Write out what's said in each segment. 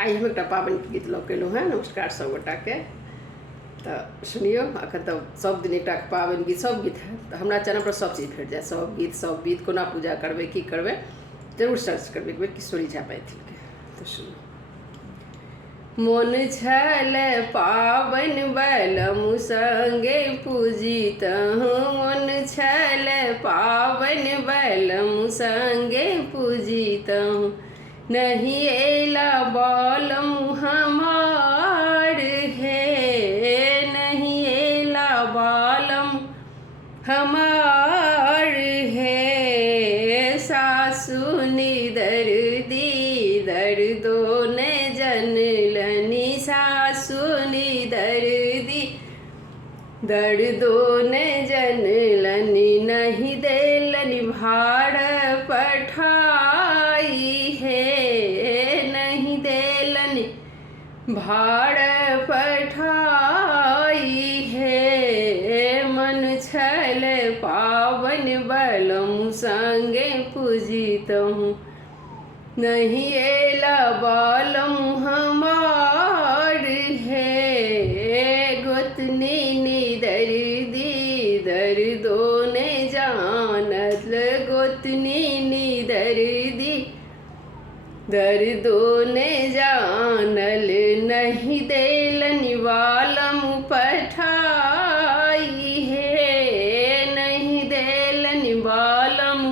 आई हम एक पाबन के गीत लौकेलूँ हैं। नमस्कार सब गोटा के। तो सुनियो अखन तो सब दिन एक पाबन गीत सब गीत है तो हमारा चैनल पर सब चीज़ भेट जाए। सब गीत कोना पूजा करबे की करबे जरूर सर्च करबे किशोरी झा मैथिल के। तो सुनो। मन छल पाबन बैलमु संगे पूजितहु, मन छल पाबन बैलमु संगे पूजितहु, नहीं एला बालमु हमार है, नहीं एला बालमु हमार है। सासु निदर दी दर्दो ने जनलनी, सासु निदर दी दर्दो ने जनलनी, नहीं देलनी भाड़ पठाई है, नहीं देलनी भाड़ पठाई है। मन छल पावन बैलमु संगे पूजितहु, नहीं एला बालमु हमार है। गोतनी निदर दी दर्दो ने जानल, गोतनी निदर दी दर्दो ने जानल, नहीं देलनि बालमु पठाई है, नहीं देलनि बालमु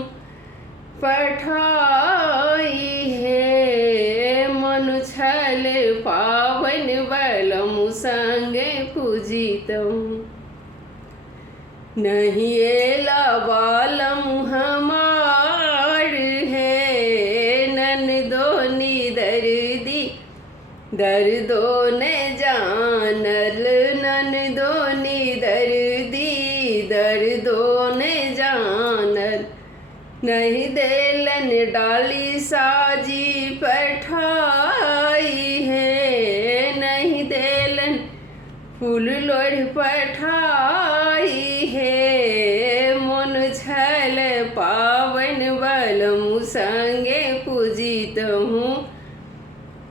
पठाई है। मन छल पावन बैलमु संगे पूजितहु, नहीं एला बालमु हमार है। ननदो निदर दी दर्दो ने जानल, ननदो निदर दी दर्दो ने जानल, नहीं देलन डाली साजी पठाई है, नहीं देलन फूल लोढ़ पठाई है। मन छल पावन बैलमु संगे पूजितहु,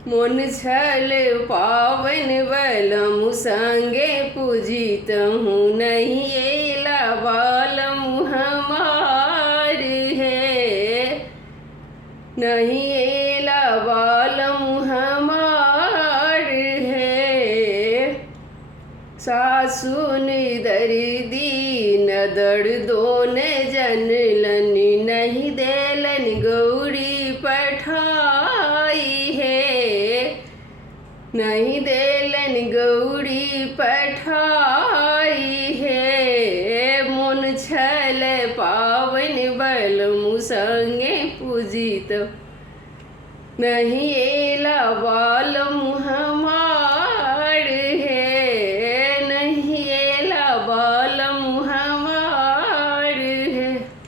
मन छल पावन बैलमु संगे पूजितहु, नहीं एला बालमु हमार है, नहीं एला बालमु हमार है। सासु निदर दीन दर्दो ने जनलनि, नहीं देलन गौरी पठाई है, नहीं देलन गौरी पठाई है। मन छल पावन बैलमु संगे पूजितहु, नहीं एला बालमु हमार